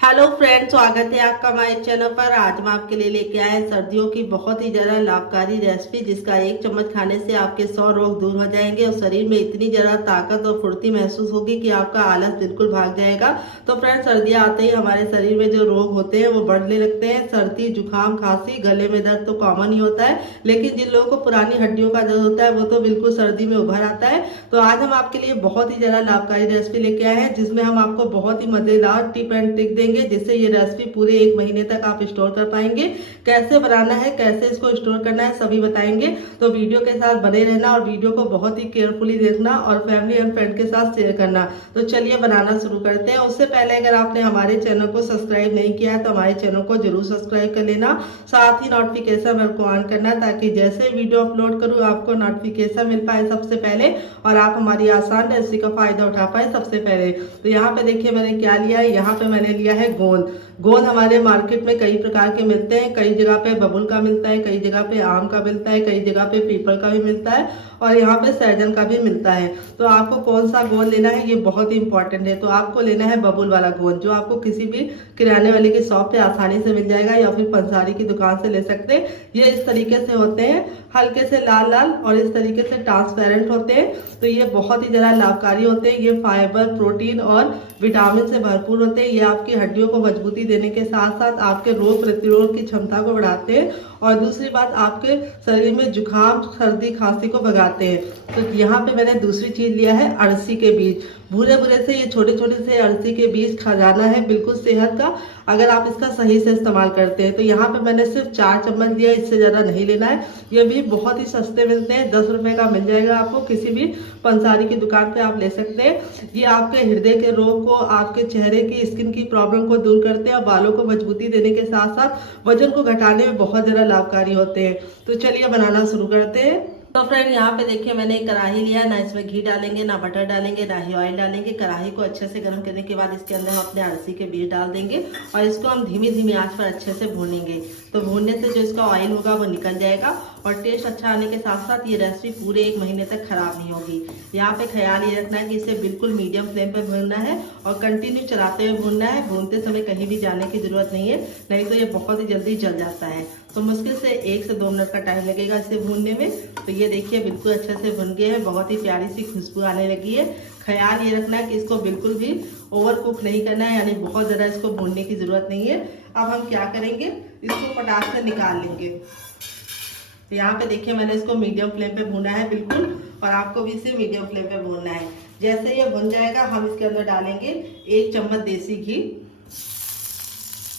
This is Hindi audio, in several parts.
हेलो फ्रेंड्स, स्वागत है आपका हमारे चैनल पर। आज मैं आपके लिए लेके आए हैं सर्दियों की बहुत ही ज़्यादा लाभकारी रेसिपी, जिसका एक चम्मच खाने से आपके 100 रोग दूर हो जाएंगे और शरीर में इतनी ज़्यादा ताकत और फुर्ती महसूस होगी कि आपका आलस बिल्कुल भाग जाएगा। तो फ्रेंड्स, सर्दियाँ आते ही हमारे शरीर में जो रोग होते हैं वो बढ़ने लगते हैं। सर्दी, जुकाम, खांसी, गले में दर्द तो कॉमन ही होता है, लेकिन जिन लोगों को पुरानी हड्डियों का दर्द होता है वो तो बिल्कुल सर्दी में उभर आता है। तो आज हम आपके लिए बहुत ही ज़्यादा लाभकारी रेसिपी लेके आए हैं, जिसमें हम आपको बहुत ही मज़ेदार टिप एंड ट्रिक देंगे, जिससे ये रेसिपी पूरे 1 महीने तक आप स्टोर कर पाएंगे। कैसे बनाना है, कैसे इसको स्टोर करना है, सभी बताएंगे। तो वीडियो के साथ बने रहना और वीडियो को बहुत ही केयरफुली देखना और फैमिली एंड फ्रेंड के साथ शेयर करना। तो चलिए बनाना शुरू करते हैं। उससे पहले अगर आपने हमारे चैनल को सब्सक्राइब नहीं किया है तो हमारे चैनल को जरूर सब्सक्राइब कर लेना। साथ ही नोटिफिकेशन बेल को ऑन करना, ताकि जैसे वीडियो अपलोड करूँ आपको नोटिफिकेशन मिल पाए सबसे पहले और आप हमारी आसान रेसिपी का फायदा उठा पाए सबसे पहले। तो यहाँ पे देखिए मैंने क्या लिया है। यहाँ पे मैंने लिया है गोंद। गोंद हमारे मार्केट में कई प्रकार के मिलते हैं। कई जगह पे बबुल का मिलता है, कई जगह पे आम का मिलता है, कई जगह पे पीपल का भी मिलता है और यहाँ पे सहजन का भी मिलता है। तो आपको कौन सा गोंद लेना है ये बहुत ही इंपॉर्टेंट है। तो आपको लेना है बबुल वाला गोंद, जो आपको किसी भी किराने वाले की शॉप पे आसानी से मिल जाएगा या फिर पंसारी की दुकान से ले सकते हैं। ये इस तरीके से होते हैं, हल्के से लाल लाल और इस तरीके से ट्रांसपेरेंट होते हैं। तो ये बहुत ही ज़्यादा लाभकारी होते हैं। ये फाइबर, प्रोटीन और विटामिन से भरपूर होते हैं। ये आपकी हड्डियों को मजबूती देने के साथ साथ आपके रोग प्रतिरोध की क्षमता को बढ़ाते हैं और दूसरी बात आपके शरीर में जुकाम, सर्दी, खांसी को भगाते हैं। तो यहाँ पे मैंने दूसरी चीज लिया है अरसी के बीज। भूरे भूरे से ये छोटे छोटे से अरसी के बीज खजाना है बिल्कुल सेहत का, अगर आप इसका सही से इस्तेमाल करते हैं। तो यहाँ पे मैंने सिर्फ 4 चम्मच लिया, इससे ज़्यादा नहीं लेना है। ये भी बहुत ही सस्ते मिलते हैं, 10 रुपए का मिल जाएगा आपको, किसी भी पंसारी की दुकान पे आप ले सकते हैं। ये आपके हृदय के रोग को, आपके चेहरे की स्किन की प्रॉब्लम को दूर करते हैं और बालों को मजबूती देने के साथ साथ वजन को घटाने में बहुत ज़्यादा लाभकारी होते हैं। तो चलिए बनाना शुरू करते हैं। तो फ्रेंड, यहाँ पे देखिए मैंने एक कढ़ाई लिया, ना इसमें घी डालेंगे, ना बटर डालेंगे, ना ही ऑयल डालेंगे। कढ़ाई को अच्छे से गर्म करने के बाद इसके अंदर हम अपने अरसी के बीज डाल देंगे और इसको हम धीमी धीमी आंच पर अच्छे से भूनेंगे। तो भूनने से जो इसका ऑयल होगा वो निकल जाएगा और टेस्ट अच्छा आने के साथ साथ ये रेसिपी पूरे 1 महीने तक खराब नहीं होगी। यहाँ पे ख्याल ये रखना है कि इसे बिल्कुल मीडियम फ्लेम पे भूनना है और कंटिन्यू चलाते हुए भूनना है। भूनते समय कहीं भी जाने की जरूरत नहीं है, नहीं तो ये बहुत ही जल्दी जल जाता है। तो मुश्किल से 1 से 2 मिनट का टाइम लगेगा इसे भूनने में। तो ये देखिए बिल्कुल अच्छे से भुन गए हैं, बहुत ही प्यारी सी खुशबू आने लगी है। ख्याल ये रखना है कि इसको बिल्कुल भी ओवर कुक नहीं करना है, यानी बहुत ज़्यादा इसको भूनने की ज़रूरत नहीं है। अब हम क्या करेंगे, इसको पटाख से निकाल लेंगे। तो यहाँ पे देखिए मैंने इसको मीडियम फ्लेम पे भूना है बिल्कुल, और आपको भी इसे मीडियम फ्लेम पे भूनना है। जैसे ये भुन जाएगा हम इसके अंदर डालेंगे 1 चम्मच देसी घी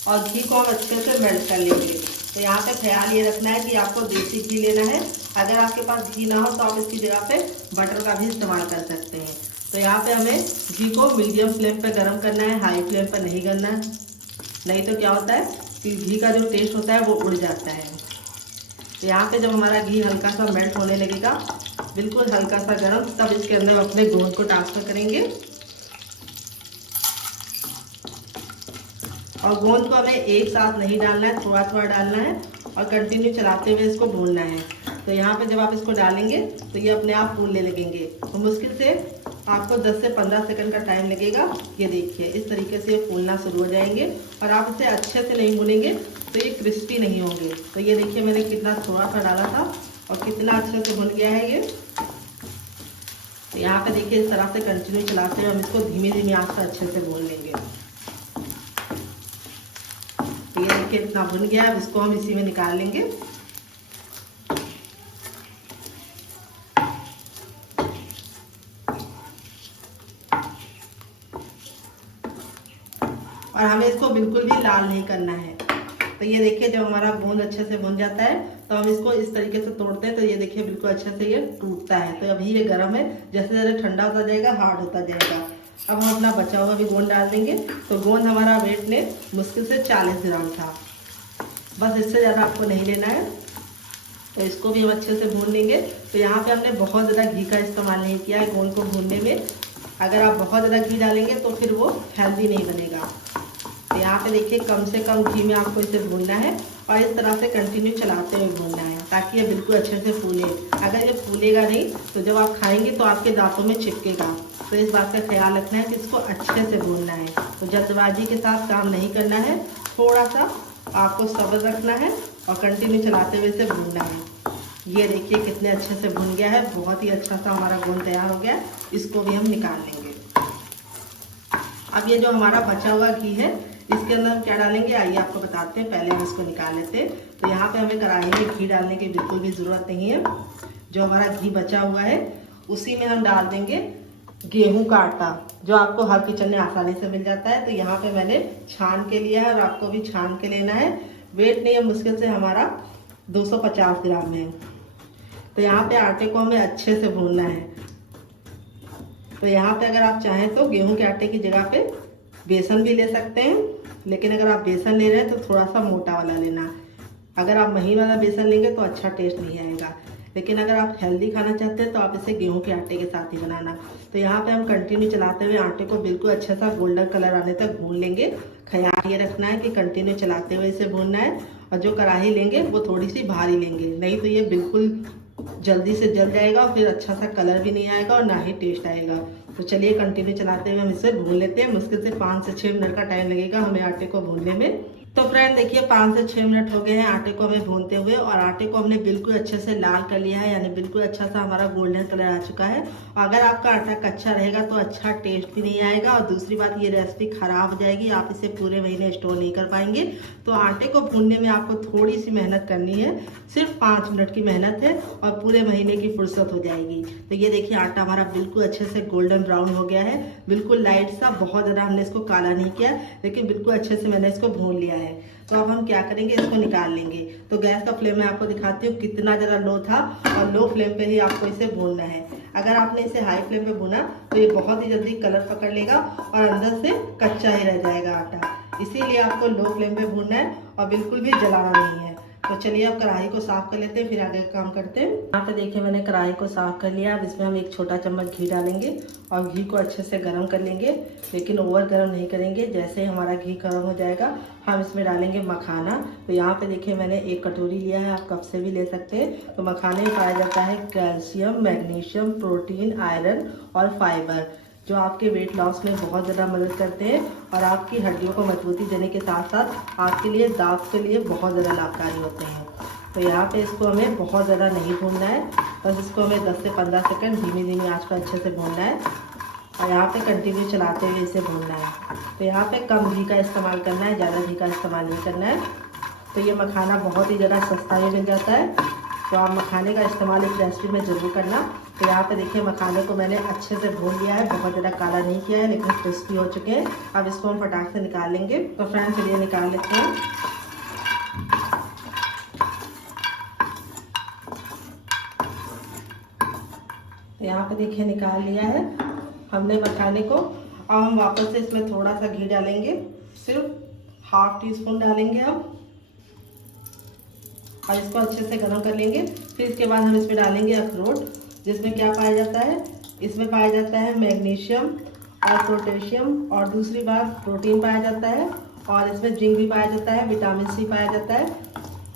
और घी को हम अच्छे से मेल्ट कर लेंगे। तो यहाँ पे ख्याल ये रखना है कि आपको देसी घी लेना है। अगर आपके पास घी ना हो तो आप इसकी जगह पे बटर का भी इस्तेमाल कर सकते हैं। तो यहाँ पे हमें घी को मीडियम फ्लेम पे गर्म करना है, हाई फ्लेम पर नहीं करना है, नहीं तो क्या होता है कि घी का जो टेस्ट होता है वो उड़ जाता है। तो यहाँ पे जब हमारा घी हल्का सा मेल्ट होने लगेगा, बिल्कुल हल्का सा गर्म, तब इसके अंदर अपने गोंद को ट्रांसफर करेंगे और गोंद को हमें एक साथ नहीं डालना है, थोड़ा थोड़ा डालना है और कंटिन्यू चलाते हुए इसको भूनना है। तो यहाँ पे जब आप इसको डालेंगे तो ये अपने आप फूलने लगेंगे। तो मुश्किल से आपको 10 से 15 सेकंड का टाइम लगेगा। ये देखिए इस तरीके से ये फूलना शुरू हो जाएंगे और आप इसे अच्छे से नहीं भूनेंगे तो ये क्रिस्पी नहीं होंगे। तो ये देखिए मैंने कितना थोड़ा सा डाला था और कितना अच्छे से भुन गया है ये। तो यहाँ पे देखिए इस तरह से कंटिन्यू चलाते हुए हम इसको धीमी धीमी आंच पर अच्छे से भून लेंगे। ये देखिए इतना भुन गया है, अब इसको हम इसी में निकाल लेंगे। और हमें इसको बिल्कुल भी लाल नहीं करना है। तो ये देखिए जब हमारा गोंद अच्छे से भुन जाता है तो हम इसको इस तरीके से तोड़ते हैं। तो ये देखिए बिल्कुल अच्छे से ये टूटता है। तो अभी ये गर्म है, जैसे जैसे ठंडा होता जाएगा हार्ड होता जाएगा। अब हम अपना बचा हुआ भी गोंद डाल देंगे। तो गोंद हमारा वेट ने मुश्किल से 40 ग्राम था, बस इससे ज़्यादा आपको नहीं लेना है। तो इसको भी हम अच्छे से भून लेंगे। तो यहाँ पे हमने बहुत ज़्यादा घी का इस्तेमाल नहीं किया है गोंद को भूनने में। अगर आप बहुत ज़्यादा घी डालेंगे तो फिर वो हेल्दी नहीं बनेगा। तो यहाँ पे देखिए कम से कम घी में आपको इसे भूनना है और इस तरह से कंटिन्यू चलाते हुए भूनना है, ताकि ये बिल्कुल अच्छे से फूले। अगर ये फूलेगा नहीं तो जब आप खाएंगे तो आपके दांतों में चिपकेगा। तो इस बात का ख्याल रखना है कि इसको अच्छे से भूनना है। तो जल्दबाजी के साथ काम नहीं करना है, थोड़ा सा आपको सब्र रखना है और कंटिन्यू चलाते हुए इसे भूनना है। ये देखिए कितने अच्छे से भून गया है, बहुत ही अच्छा सा हमारा गोंद तैयार हो गया। इसको भी हम निकाल लेंगे। अब ये जो हमारा बचा हुआ घी है इसके अंदर हम क्या डालेंगे, आइए आपको बताते हैं। पहले हम इसको निकाल लेते हैं। तो यहाँ पे हमें कढ़ाई में घी डालने की बिल्कुल भी ज़रूरत नहीं है। जो हमारा घी बचा हुआ है उसी में हम डाल देंगे गेहूं का आटा, जो आपको हर किचन में आसानी से मिल जाता है। तो यहाँ पे मैंने छान के लिया है और आपको भी छान के लेना है। वेट नहीं है, मुश्किल से हमारा 250 ग्राम है। तो यहाँ पे आटे को हमें अच्छे से भूनना है। तो यहाँ पे अगर आप चाहें तो गेहूं के आटे की जगह पे बेसन भी ले सकते हैं, लेकिन अगर आप बेसन ले रहे हैं तो थोड़ा सा मोटा वाला लेना। अगर आप महीन वाला बेसन लेंगे तो अच्छा टेस्ट नहीं आएगा, लेकिन अगर आप हेल्दी खाना चाहते हैं तो आप इसे गेहूं के आटे के साथ ही बनाना। तो यहाँ पे हम कंटिन्यू चलाते हुए आटे को बिल्कुल अच्छा सा गोल्डन कलर आने तक भून लेंगे। ख्याल ये रखना है कि कंटिन्यू चलाते हुए इसे भूनना है। और जो कढ़ाई लेंगे वो थोड़ी सी भारी लेंगे, नहीं तो ये बिल्कुल जल्दी से जल जाएगा और फिर अच्छा सा कलर भी नहीं आएगा और ना ही टेस्ट आएगा। तो चलिए कंटिन्यू चलाते हुए हम इसे भून लेते हैं। मुश्किल से 5 से 6 मिनट का टाइम लगेगा हमें आटे को भूनने में। तो फ्रेंड देखिए 5 से 6 मिनट हो गए हैं आटे को हमें भूनते हुए, और आटे को हमने बिल्कुल अच्छे से लाल कर लिया है, यानी बिल्कुल अच्छा सा हमारा गोल्डन कलर आ चुका है। अगर आपका आटा कच्चा रहेगा तो अच्छा टेस्ट भी नहीं आएगा, और दूसरी बात ये रेसिपी खराब हो जाएगी, आप इसे पूरे महीने स्टोर नहीं कर पाएंगे। तो आटे को भूनने में आपको थोड़ी सी मेहनत करनी है, सिर्फ 5 मिनट की मेहनत है और पूरे महीने की फुर्सत हो जाएगी। तो ये देखिए आटा हमारा बिल्कुल अच्छे से गोल्डन ब्राउन हो गया है, बिल्कुल लाइट सा, बहुत ज़्यादा हमने इसको काला नहीं किया, लेकिन बिल्कुल अच्छे से मैंने इसको भून लिया है। तो अब हम क्या करेंगे, इसको निकाल लेंगे। तो गैस का फ्लेम मैं आपको दिखाती हूँ कितना ज़रा लो था, और लो फ्लेम पे ही आपको इसे भूनना है। अगर आपने इसे हाई फ्लेम पे भुना तो ये बहुत ही जल्दी कलर पकड़ लेगा और अंदर से कच्चा ही रह जाएगा आटा। इसीलिए आपको लो फ्लेम पे भूनना है और बिल्कुल भी जलाना नहीं है। तो चलिए अब कढ़ाई को साफ कर लेते हैं, फिर आगे काम करते हैं। यहाँ पे देखिए मैंने कढ़ाई को साफ कर लिया। अब इसमें हम 1 छोटा चम्मच घी डालेंगे और घी को अच्छे से गर्म कर लेंगे, लेकिन ओवर गर्म नहीं करेंगे। जैसे ही हमारा घी गर्म हो जाएगा हम इसमें डालेंगे मखाना। तो यहाँ पे देखिए मैंने 1 कटोरी लिया है, आप कप से भी ले सकते हैं। तो मखाने में पाया जाता है कैल्शियम, मैग्नीशियम, प्रोटीन, आयरन और फाइबर, जो आपके वेट लॉस में बहुत ज़्यादा मदद करते हैं और आपकी हड्डियों को मजबूती देने के साथ साथ आपके लिए दांत के लिए बहुत ज़्यादा लाभकारी होते हैं। तो यहाँ पे इसको हमें बहुत ज़्यादा नहीं भूनना है, बस इसको हमें 10 से 15 सेकंड धीमी आंच पर अच्छे से भूनना है और यहाँ पे कंटिन्यू चलाते हुए इसे भूनना है। तो यहाँ पे कम घी का इस्तेमाल करना है, ज़्यादा घी का इस्तेमाल नहीं करना है। तो ये मखाना बहुत ही ज़्यादा सस्ता भी मिल जाता है, तो आप मखाने का इस्तेमाल इस रेसिपी में ज़रूर करना। तो यहाँ पे देखिए मखाने को मैंने अच्छे से भून लिया है, बहुत ज़्यादा काला नहीं किया है, लेकिन क्रिस्पी हो चुके हैं। अब इसको हम फटाक से निकाल लेंगे। तो फ्रेंड्स चलिए निकाल लेते हैं। तो यहाँ पे देखिए निकाल लिया है हमने मखाने को। अब हम वापस से इसमें थोड़ा सा घी डालेंगे, सिर्फ ½ टीस्पून डालेंगे हम, और इसको अच्छे से गर्म कर लेंगे। फिर इसके बाद हम इसमें डालेंगे अखरोट, जिसमें क्या पाया जाता है, इसमें पाया जाता है मैग्नीशियम और पोटेशियम, और दूसरी बात प्रोटीन पाया जाता है, और इसमें जिंक भी पाया जाता है, विटामिन सी पाया जाता है।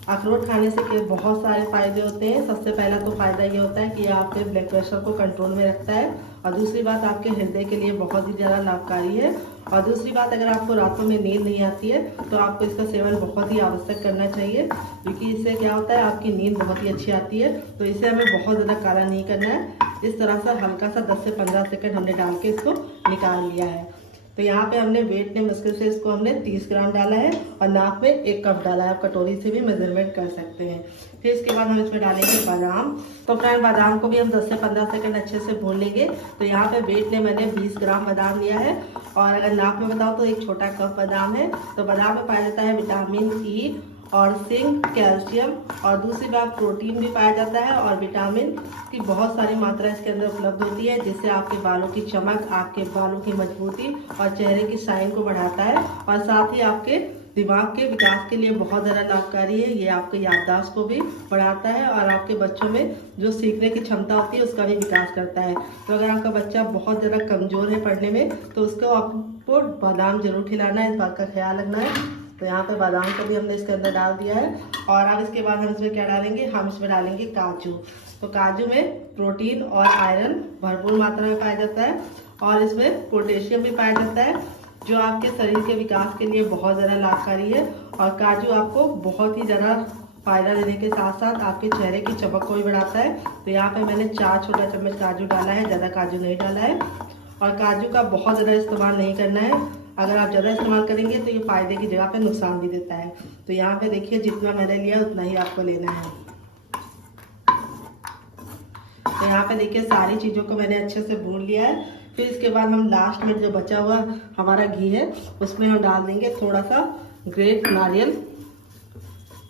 अखरोट खाने से बहुत सारे फायदे होते हैं। सबसे पहला तो फ़ायदा ये होता है कि आपके ब्लड प्रेशर को कंट्रोल में रखता है, और दूसरी बात आपके हृदय के लिए बहुत ही ज़्यादा लाभकारी है। और दूसरी बात, अगर आपको रातों में नींद नहीं आती है तो आपको इसका सेवन बहुत ही आवश्यक करना चाहिए, क्योंकि इससे क्या होता है आपकी नींद बहुत ही अच्छी आती है। तो इसे हमें बहुत ज़्यादा काला नहीं करना है। इस तरह से हल्का सा 10 से 15 सेकंड हमने डाल के इसको निकाल लिया है। तो यहाँ पे हमने वेट ने मुश्किल से इसको हमने 30 ग्राम डाला है और नाप में 1 कप डाला है। आप कटोरी से भी मेजरमेंट कर सकते हैं। फिर इसके बाद हम इसमें डालेंगे बादाम। तो फ्रेंड बादाम को भी हम 10 से 15 सेकंड अच्छे से भून लेंगे। तो यहाँ पे वेट ने मैंने 20 ग्राम बादाम लिया है, और अगर नाप में बताऊँ तो 1 छोटा कप बादाम है। तो बादाम में पाया जाता है विटामिन ई और जिंक, कैल्शियम, और दूसरी बात प्रोटीन भी पाया जाता है, और विटामिन की बहुत सारी मात्रा इसके अंदर उपलब्ध होती है, जिससे आपके बालों की चमक, आपके बालों की मजबूती और चेहरे की शाइन को बढ़ाता है, और साथ ही आपके दिमाग के विकास के लिए बहुत ज़्यादा लाभकारी है। ये आपके याददाश्त को भी बढ़ाता है, और आपके बच्चों में जो सीखने की क्षमता होती है उसका भी विकास करता है। तो अगर आपका बच्चा बहुत ज़्यादा कमज़ोर है पढ़ने में तो उसको आपको बादाम जरूर खिलाना है, इस बात का ख्याल रखना है। तो यहाँ पे बादाम को भी हमने इसके अंदर डाल दिया है। और अब इसके बाद हम इसमें क्या डालेंगे, हम इसमें डालेंगे काजू। तो काजू में प्रोटीन और आयरन भरपूर मात्रा में पाया जाता है, और इसमें पोटेशियम भी पाया जाता है जो आपके शरीर के विकास के लिए बहुत ज़्यादा लाभकारी है। और काजू आपको बहुत ही ज़्यादा फायदा देने के साथ साथ आपके चेहरे की चमक को भी बढ़ाता है। तो यहाँ पे मैंने 4 छोटा चम्मच काजू डाला है, ज़्यादा काजू नहीं डाला है। और काजू का बहुत ज़्यादा इस्तेमाल नहीं करना है, अगर आप ज़्यादा इस्तेमाल करेंगे तो ये फ़ायदे की जगह पे नुकसान भी देता है। तो यहाँ पे देखिए जितना मैंने लिया उतना ही आपको लेना है। तो यहाँ पे देखिए सारी चीज़ों को मैंने अच्छे से भून लिया है। फिर इसके बाद हम लास्ट में जो बचा हुआ हमारा घी है उसमें हम डाल देंगे थोड़ा सा ग्रेट नारियल,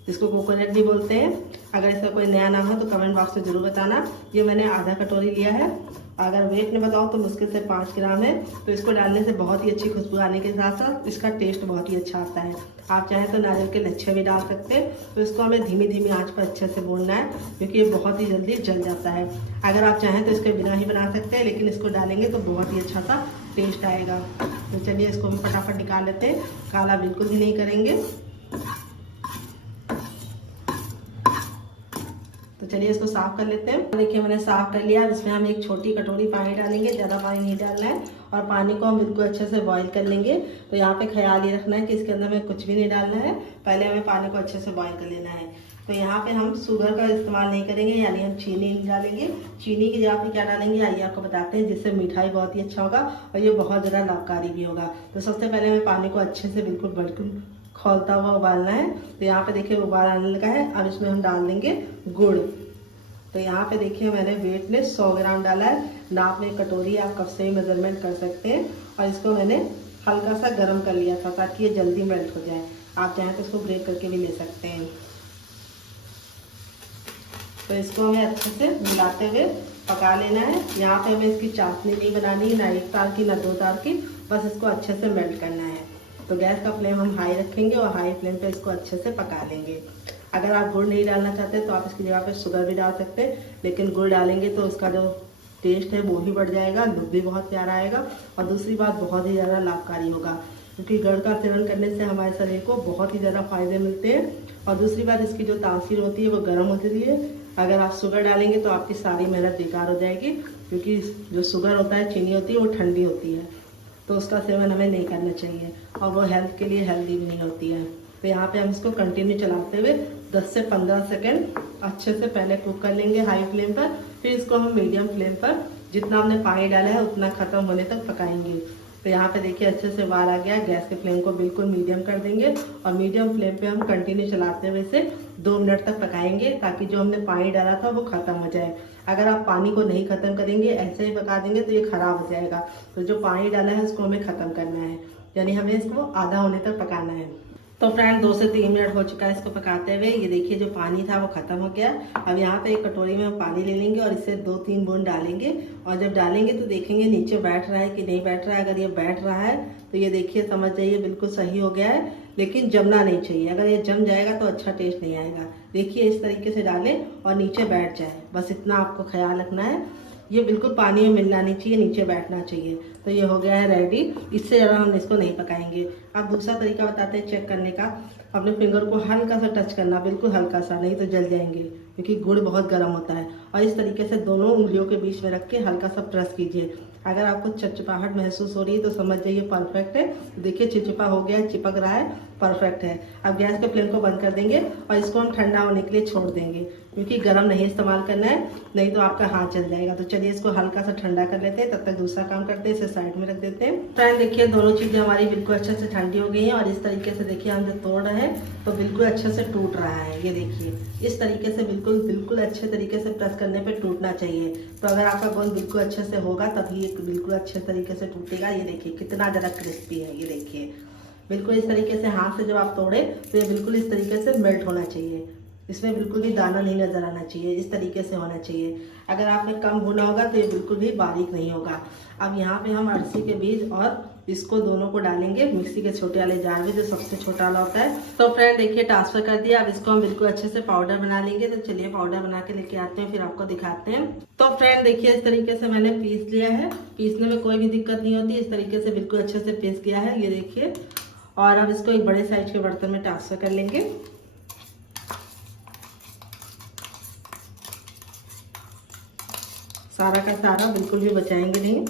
जिसको कोकोनट भी बोलते हैं। अगर इसका कोई नया नाम है तो कमेंट बॉक्स में ज़रूर बताना। ये मैंने आधा कटोरी लिया है, अगर वेट में बताओ तो मुश्किल से 5 ग्राम है। तो इसको डालने से बहुत ही अच्छी खुशबू आने के साथ साथ इसका टेस्ट बहुत ही अच्छा आता है। आप चाहें तो नारियल के लच्छे भी डाल सकते हैं। तो इसको हमें धीमी धीमी आंच पर अच्छे से भूनना है क्योंकि ये बहुत ही जल्दी जल जाता है। अगर आप चाहें तो इसके बिना ही बना सकते हैं, लेकिन इसको डालेंगे तो बहुत ही अच्छा सा टेस्ट आएगा। तो चलिए इसको भी फटाफट निकाल लेते हैं, काला बिल्कुल भी नहीं करेंगे। तो चलिए इसको साफ कर लेते हैं। देखिए मैंने साफ कर लिया। इसमें हम एक छोटी कटोरी पानी डालेंगे, ज़्यादा पानी नहीं डालना है। और पानी को हम बिल्कुल अच्छे से बॉईल कर लेंगे। तो यहाँ पे ख्याल ये रखना है कि इसके अंदर में कुछ भी नहीं डालना है, पहले हमें पानी को अच्छे से बॉईल कर लेना है। तो यहाँ पे हम शुगर का इस्तेमाल नहीं करेंगे, यानी हम चीनी नहीं डालेंगे। चीनी की जगह पे क्या डालेंगे आइए आपको बताते हैं, जिससे मिठाई बहुत ही अच्छा होगा और ये बहुत ज़्यादा लाभकारी भी होगा। तो सबसे पहले हमें पानी को अच्छे से बिल्कुल खौलता हुआ उबालना है। तो यहाँ पे देखिए उबाल आने लगा है। अब इसमें हम डाल देंगे गुड़। तो यहाँ पे देखिए मैंने वेट में 100 ग्राम डाला है। नाप में कटोरी आप कप से भी मेजरमेंट कर सकते हैं। और इसको मैंने हल्का सा गर्म कर लिया था ताकि ये जल्दी मेल्ट हो जाए। आप चाहें तो इसको ब्रेक करके भी ले सकते हैं। तो इसको हमें अच्छे से मिलाते हुए पका लेना है। यहाँ पे हमें इसकी चाशनी नहीं बनानी, ना 1 तार की ना 2 तार की, बस इसको अच्छे से मेल्ट करना है। तो गैस का फ्लेम हम हाई रखेंगे और हाई फ्लेम पे इसको अच्छे से पका लेंगे। अगर आप गुड़ नहीं डालना चाहते तो आप इसकी जगह पे शुगर भी डाल सकते हैं, लेकिन गुड़ डालेंगे तो उसका जो टेस्ट है वो भी बढ़ जाएगा, लुक भी बहुत प्यारा आएगा। और दूसरी बात बहुत ही ज़्यादा लाभकारी होगा क्योंकि गुड़ का सेवन करने से हमारे शरीर को बहुत ही ज़्यादा फायदे मिलते हैं। और दूसरी बात इसकी जो तासीर होती है वो गर्म होती है। अगर आप शुगर डालेंगे तो आपकी सारी मेहनत बेकार हो जाएगी क्योंकि जो शुगर होता है, चीनी होती है, वो ठंडी होती है, तो उसका सेवन हमें नहीं करना चाहिए और वो हेल्थ के लिए हेल्दी भी नहीं होती है। तो यहाँ पे हम इसको कंटिन्यू चलाते हुए 10 से 15 सेकंड अच्छे से पहले कुक कर लेंगे हाई फ्लेम पर। फिर इसको हम मीडियम फ्लेम पर जितना हमने पानी डाला है उतना ख़त्म होने तक पकाएंगे। तो यहाँ पे देखिए अच्छे से उबाल आ गया। गैस के फ्लेम को बिल्कुल मीडियम कर देंगे और मीडियम फ्लेम पे हम कंटिन्यू चलाते हुए इसे 2 मिनट तक पकाएंगे ताकि जो हमने पानी डाला था वो ख़त्म हो जाए। अगर आप पानी को नहीं ख़त्म करेंगे, ऐसे ही पका देंगे तो ये ख़राब हो जाएगा। तो जो पानी डाला है उसको हमें ख़त्म करना है, यानी हमें इसको आधा होने तक पकाना है। तो फ्रेंड 2 से 3 मिनट हो चुका है इसको पकाते हुए। ये देखिए जो पानी था वो ख़त्म हो गया। अब यहाँ पे एक कटोरी में हम पानी ले लेंगे और इसे 2-3 बूंद डालेंगे। और जब डालेंगे तो देखेंगे नीचे बैठ रहा है कि नहीं बैठ रहा है। अगर ये बैठ रहा है तो ये देखिए समझ जाइए बिल्कुल सही हो गया है, लेकिन जमना नहीं चाहिए। अगर ये जम जाएगा तो अच्छा टेस्ट नहीं आएगा। देखिए इस तरीके से डालें और नीचे बैठ जाए, बस इतना आपको ख्याल रखना है। ये बिल्कुल पानी में मिलना नहीं चाहिए, नीचे बैठना चाहिए। तो ये हो गया है रेडी। इससे ज़्यादा हम इसको नहीं पकाएंगे। अब दूसरा तरीका बताते हैं चेक करने का। अपने फिंगर को हल्का सा टच करना, बिल्कुल हल्का सा, नहीं तो जल जाएंगे क्योंकि गुड़ बहुत गर्म होता है। और इस तरीके से दोनों उंगलियों के बीच में रख के हल्का सा प्रेस कीजिए। अगर आपको चिपचिपाहट महसूस हो रही है तो समझ जाइए परफेक्ट है। देखिए चिपचिपा हो गया है, चिपक रहा है, परफेक्ट है। अब गैस के फ्लेम को बंद कर देंगे और इसको हम ठंडा होने के लिए छोड़ देंगे क्योंकि गर्म नहीं इस्तेमाल करना है, नहीं तो आपका हाथ जल जाएगा। तो चलिए इसको हल्का सा ठंडा कर लेते हैं, तब तक दूसरा काम करते हैं, इसे साइड में रख देते हैं। फ्रेंड देखिए दोनों चीज़ें हमारी बिल्कुल अच्छे से ठंडी हो गई हैं और इस तरीके से देखिए हम जब तोड़ रहे हैं तो बिल्कुल अच्छे से टूट रहा है। ये देखिए इस तरीके से बिल्कुल अच्छे तरीके से प्रेस करने पे टूटना चाहिए। तो अगर आपका गोंद बिल्कुल अच्छे से होगा तभी ये बिल्कुल अच्छे तरीके से टूटेगा। ये देखिए कितना ज़्यादा क्रिस्पी है। ये देखिए बिल्कुल इस तरीके से हाथ से जब आप तोड़े तो ये बिल्कुल इस तरीके से मेल्ट होना चाहिए। इसमें बिल्कुल भी दाना नहीं नजर आना चाहिए, इस तरीके से होना चाहिए। अगर आपने कम भुना होगा तो ये बिल्कुल भी बारीक नहीं होगा। अब यहाँ पे हम अरसी के बीज और इसको दोनों को डालेंगे मिक्सी के छोटे वाले जार में, जो सबसे छोटा वाला होता है। तो फ्रेंड देखिए ट्रांसफर कर दिया। अब इसको हम बिल्कुल अच्छे से पाउडर बना लेंगे। तो चलिए पाउडर बना के लेके आते हैं, फिर आपको दिखाते हैं। तो फ्रेंड देखिए इस तरीके से मैंने पीस लिया है। पीसने में कोई भी दिक्कत नहीं होती, इस तरीके से बिल्कुल अच्छे से पीस गया है। ये देखिए। और अब इसको एक बड़े साइज के बर्तन में ट्रांसफर कर लेंगे। सारा का सारा बिल्कुल भी बचाएंगे नहीं।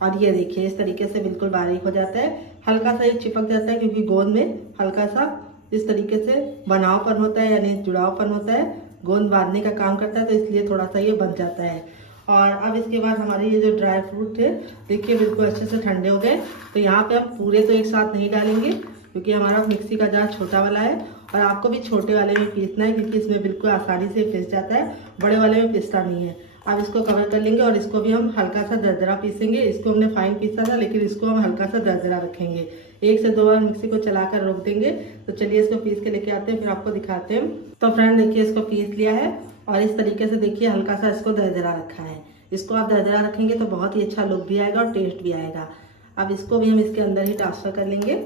और ये देखिए इस तरीके से बिल्कुल बारीक हो जाता है। हल्का सा ये चिपक जाता है क्योंकि गोंद में हल्का सा इस तरीके से बनावपन होता है, यानी जुड़ावपन होता है, गोंद बांधने का काम करता है, तो इसलिए थोड़ा सा ये बन जाता है। और अब इसके बाद हमारे ये जो ड्राई फ्रूट थे देखिए बिल्कुल अच्छे से ठंडे हो गए। तो यहाँ पे हम पूरे तो एक साथ नहीं डालेंगे क्योंकि हमारा मिक्सी का जार छोटा वाला है और आपको भी छोटे वाले में पीसना है क्योंकि इसमें बिल्कुल आसानी से पिस जाता है, बड़े वाले में पिसता नहीं है। अब इसको कवर कर लेंगे और इसको भी हम हल्का सा दरदरा पीसेंगे। इसको हमने फाइन पीसा था लेकिन इसको हम हल्का सा दरदरा रखेंगे। 1 से 2 बार मिक्सी को चलाकर रोक देंगे। तो चलिए इसको पीस के लेके आते हैं, फिर आपको दिखाते हैं। तो फ्रेंड देखिए इसको पीस लिया है और इस तरीके से देखिए हल्का सा इसको दरदरा रखा है। इसको आप दरदरा रखेंगे तो बहुत ही अच्छा लुक भी आएगा और टेस्ट भी आएगा। अब इसको भी हम इसके अंदर ही ट्रांसफर कर लेंगे।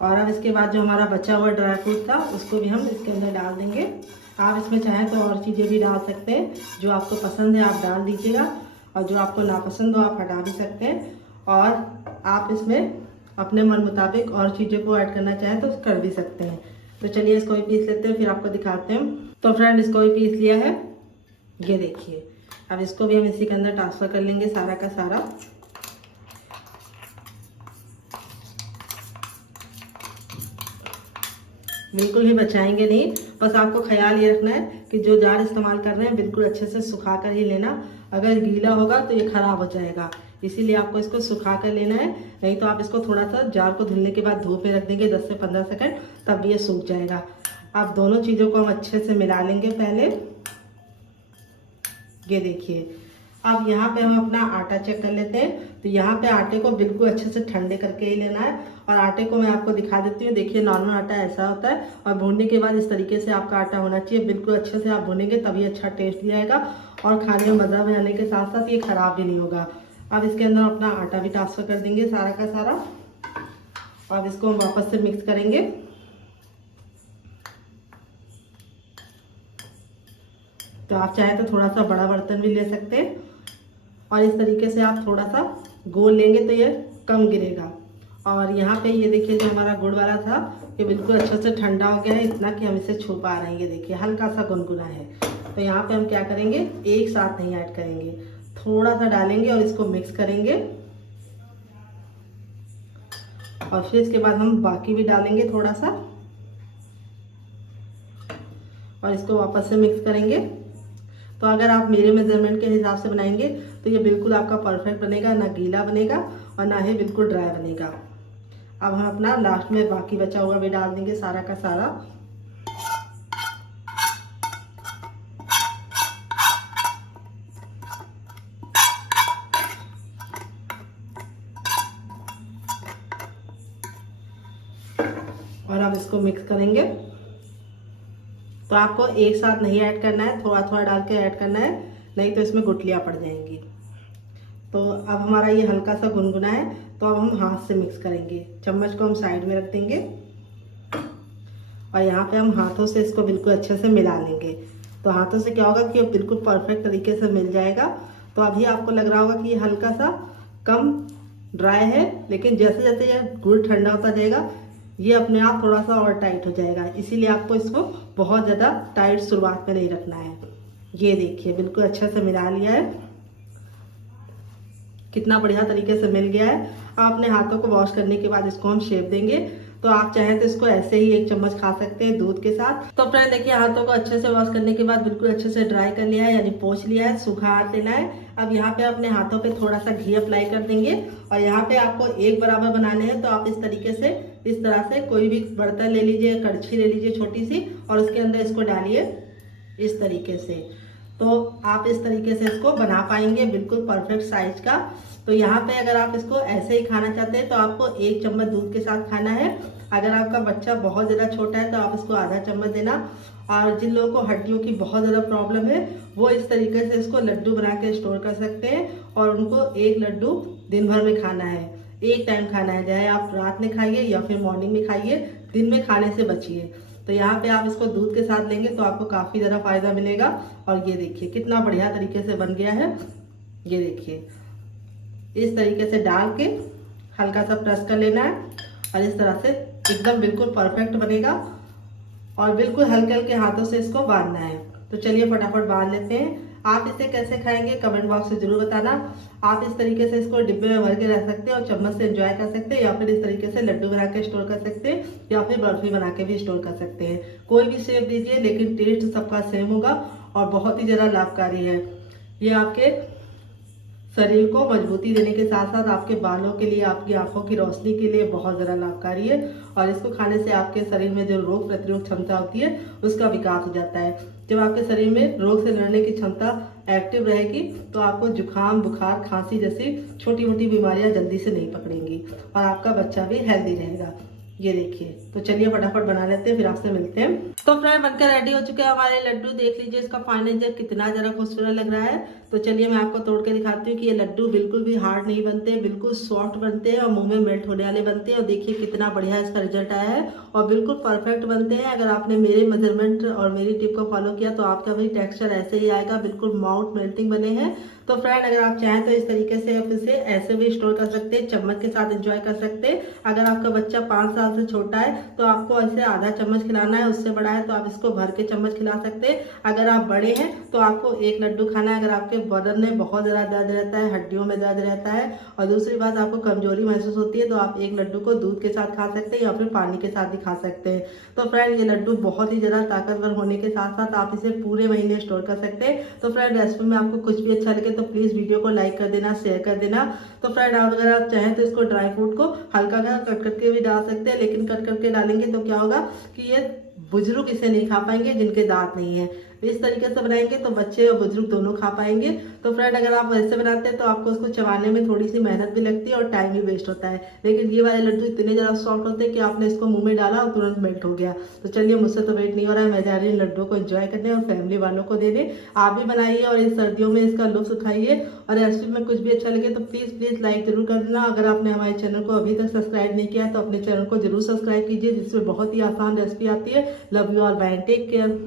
और अब इसके बाद जो हमारा बचा हुआ ड्राई फ्रूट था उसको भी हम इसके अंदर डाल देंगे। आप इसमें चाहें तो और चीज़ें भी डाल सकते हैं, जो आपको पसंद है आप डाल दीजिएगा और जो आपको नापसंद हो आप हटा भी सकते हैं। और आप इसमें अपने मन मुताबिक और चीज़ों को ऐड करना चाहें तो कर भी सकते हैं। तो चलिए इसको भी पीस लेते हैं, फिर आपको दिखाते हैं। तो फ्रेंड इसको भी पीस लिया है, ये देखिए। अब इसको भी हम इसी के अंदर ट्रांसफ़र कर लेंगे सारा का सारा। बिल्कुल ही बचाएंगे नहीं, बस आपको ख्याल ये रखना है कि जो जार इस्तेमाल कर रहे हैं बिल्कुल अच्छे से सुखा कर ही लेना। अगर गीला होगा तो ये ख़राब हो जाएगा, इसीलिए आपको इसको सुखा कर लेना है। नहीं तो आप इसको थोड़ा सा जार को धुलने के बाद धूप में रख देंगे 10 से 15 सेकंड, तब ये सूख जाएगा। आप दोनों चीज़ों को हम अच्छे से मिला लेंगे पहले। ये देखिए अब यहाँ पे हम अपना आटा चेक कर लेते हैं। तो यहाँ पे आटे को बिल्कुल अच्छे से ठंडे करके ही लेना है। और आटे को मैं आपको दिखा देती हूँ। देखिए नॉर्मल आटा ऐसा होता है और भूनने के बाद इस तरीके से आपका आटा होना चाहिए। बिल्कुल अच्छे से आप भूनेंगे तभी अच्छा टेस्ट भी आएगा और खाने में मज़ा भी आने के साथ साथ ये ख़राब भी नहीं होगा। अब इसके अंदर अपना आटा भी ट्रांसफ़र कर देंगे सारा का सारा। अब इसको हम वापस से मिक्स करेंगे। तो आप चाहें तो थोड़ा सा बड़ा बर्तन भी ले सकते हैं और इस तरीके से आप थोड़ा सा गोल लेंगे तो ये कम गिरेगा। और यहाँ पे ये देखिए जो हमारा गुड़ वाला था ये बिल्कुल अच्छे से ठंडा हो गया है, इतना कि हम इसे छू पा रहे हैं। ये देखिए हल्का सा गुनगुना है। तो यहाँ पे हम क्या करेंगे, एक साथ नहीं ऐड करेंगे, थोड़ा सा डालेंगे और इसको मिक्स करेंगे। और फिर इसके बाद हम बाकी भी डालेंगे थोड़ा सा और इसको वापस से मिक्स करेंगे। तो अगर आप मेरे मेजरमेंट के हिसाब से बनाएंगे तो ये बिल्कुल आपका परफेक्ट बनेगा, ना गीला बनेगा और ना ही बिल्कुल ड्राई बनेगा। अब हम अपना लास्ट में बाकी बचा हुआ भी डाल देंगे सारा का सारा। और अब इसको मिक्स करेंगे। तो आपको एक साथ नहीं ऐड करना है, थोड़ा थोड़ा डाल के ऐड करना है, नहीं तो इसमें गुठलियाँ पड़ जाएंगी। तो अब हमारा ये हल्का सा गुनगुना है तो अब हम हाथ से मिक्स करेंगे। चम्मच को हम साइड में रख देंगे और यहाँ पे हम हाथों से इसको बिल्कुल अच्छे से मिला लेंगे। तो हाथों से क्या होगा कि ये बिल्कुल परफेक्ट तरीके से मिल जाएगा। तो अभी आपको लग रहा होगा कि ये हल्का सा कम ड्राई है, लेकिन जैसे जैसे ये गुड़ ठंडा होता जाएगा ये अपने आप थोड़ा सा और टाइट हो जाएगा। इसीलिए आपको इसको बहुत ज़्यादा टाइट शुरुआत में नहीं रखना है। ये देखिए बिल्कुल अच्छे से मिला लिया है, कितना बढ़िया तरीके से मिल गया है। आप अपने हाथों को वॉश करने के बाद इसको हम शेप देंगे। तो आप चाहें तो इसको ऐसे ही 1 चम्मच खा सकते हैं दूध के साथ। तो फ्रेंड देखिए हाथों को अच्छे से वॉश करने के बाद बिल्कुल अच्छे से ड्राई कर लिया है, यानी पोंछ लिया है, सूखा हाथ लेना है। अब यहाँ पे अपने हाथों पे थोड़ा सा घी अप्लाई कर देंगे और यहाँ पे आपको एक बराबर बनाने हैं। तो आप इस तरीके से इस तरह से कोई भी बर्तन ले लीजिए, कड़छी ले लीजिए छोटी सी और उसके अंदर इसको डालिए इस तरीके से। तो आप इस तरीके से इसको बना पाएंगे बिल्कुल परफेक्ट साइज का। तो यहाँ पे अगर आप इसको ऐसे ही खाना चाहते हैं तो आपको 1 चम्मच दूध के साथ खाना है। अगर आपका बच्चा बहुत ज़्यादा छोटा है तो आप इसको आधा चम्मच देना। और जिन लोगों को हड्डियों की बहुत ज़्यादा प्रॉब्लम है वो इस तरीके से इसको लड्डू बना के स्टोर कर सकते हैं और उनको 1 लड्डू दिन भर में खाना है, एक टाइम खाना है, चाहे आप रात में खाइए या फिर मॉर्निंग में खाइए, दिन में खाने से बचिए। तो यहाँ पे आप इसको दूध के साथ लेंगे तो आपको काफ़ी ज़्यादा फायदा मिलेगा। और ये देखिए कितना बढ़िया तरीके से बन गया है। ये देखिए इस तरीके से डाल के हल्का सा प्रेस कर लेना है और इस तरह से एकदम बिल्कुल परफेक्ट बनेगा और बिल्कुल हल्के हल्के हाथों से इसको बांधना है। तो चलिए फटाफट बांध लेते हैं। आप इसे कैसे खाएंगे कमेंट बॉक्स में जरूर बताना। आप इस तरीके से इसको डिब्बे में भर के रख सकते हैं और चम्मच से एंजॉय कर सकते हैं, या फिर इस तरीके से लड्डू बना के स्टोर कर सकते हैं, या फिर बर्फी बना के भी स्टोर कर सकते हैं। कोई भी शेप दीजिए, लेकिन टेस्ट सबका सेम होगा और बहुत ही ज़्यादा लाभकारी है। ये आपके शरीर को मजबूती देने के साथ साथ आपके बालों के लिए, आपकी आंखों की रोशनी के लिए बहुत ज़्यादा लाभकारी है। और इसको खाने से आपके शरीर में जो रोग प्रतिरोध क्षमता होती है उसका विकास हो जाता है। जब आपके शरीर में रोग से लड़ने की क्षमता एक्टिव रहेगी तो आपको जुकाम, बुखार, खांसी जैसी छोटी मोटी बीमारियां जल्दी से नहीं पकड़ेंगी और आपका बच्चा भी हेल्दी रहेगा। ये देखिए, तो चलिए फटाफट बना लेते हैं, फिर आपसे मिलते हैं। तो फ्रेंड बनकर रेडी हो चुके हैं हमारे लड्डू। देख लीजिए इसका फाइनल जब कितना जरा खूबसूरत लग रहा है। तो चलिए मैं आपको तोड़ के दिखाती हूँ कि ये लड्डू बिल्कुल भी हार्ड नहीं बनते, बिल्कुल सॉफ्ट बनते हैं और मुंह में मेल्ट होने वाले बनते हैं। और देखिए कितना बढ़िया इसका रिजल्ट आया है और बिल्कुल परफेक्ट बनते हैं। अगर आपने मेरे मेजरमेंट और मेरी टिप को फॉलो किया तो आपका भी टेक्सचर ऐसे ही आएगा, बिल्कुल माउथ मेल्टिंग बने हैं। तो फ्रेंड अगर आप चाहें तो इस तरीके से आप इसे ऐसे भी स्टोर कर सकते हैं, चम्मच के साथ एंजॉय कर सकते हैं। अगर आपका बच्चा 5 साल से छोटा है तो आपको ऐसे आधा चम्मच खिलाना है, उससे बड़ा है तो आप इसको भर के चम्मच खिला सकते हैं। अगर आप बड़े हैं तो आपको एक लड्डू खाना है। अगर आपके बदन में बहुत ज़्यादा दर्द रहता है, हड्डियों में दर्द रहता है और दूसरी बात आपको कमजोरी महसूस होती है तो आप एक लड्डू को दूध के साथ खा सकते हैं या फिर पानी के साथ भी खा सकते हैं। तो फ्रेंड ये लड्डू बहुत ही ज़्यादा ताकतवर होने के साथ साथ आप इसे पूरे महीने स्टोर कर सकते हैं। तो फ्रेंड रेसिपी में आपको कुछ भी अच्छा लगे तो प्लीज़ वीडियो को लाइक कर देना, शेयर कर देना। तो फ्रेंड अगर आप चाहें तो इसको ड्राई फ्रूट को हल्का कट करके भी डाल सकते हैं, लेकिन कट करके डालेंगे तो क्या होगा कि ये बुजुर्ग इसे नहीं खा पाएंगे जिनके दांत नहीं है। इस तरीके से बनाएंगे तो बच्चे और बुजुर्ग दोनों खा पाएंगे। तो फ्रेंड अगर आप ऐसे बनाते हैं तो आपको उसको चबाने में थोड़ी सी मेहनत भी लगती है और टाइम भी वेस्ट होता है, लेकिन ये वाले लड्डू इतने ज़्यादा सॉफ्ट होते हैं कि आपने इसको मुंह में डाला और तुरंत मेल्ट हो गया। तो चलिए मुझसे तो वेट नहीं हो रहा है, मैं जा रही हूँ लड्डू को एंजॉय करने और फैमिली वालों को देने। आप भी बनाइए और इस सर्दियों में इसका लुत्फ उठाइए। और रेसिपी में कुछ भी अच्छा लगे तो प्लीज़ लाइक जरूर कर देना। अगर आपने हमारे चैनल को अभी तक सब्सक्राइब नहीं किया है तो अपने चैनल को जरूर सब्सक्राइब कीजिए, जिसमें बहुत ही आसान रेसिपी आती है। Love you all, bye, take care.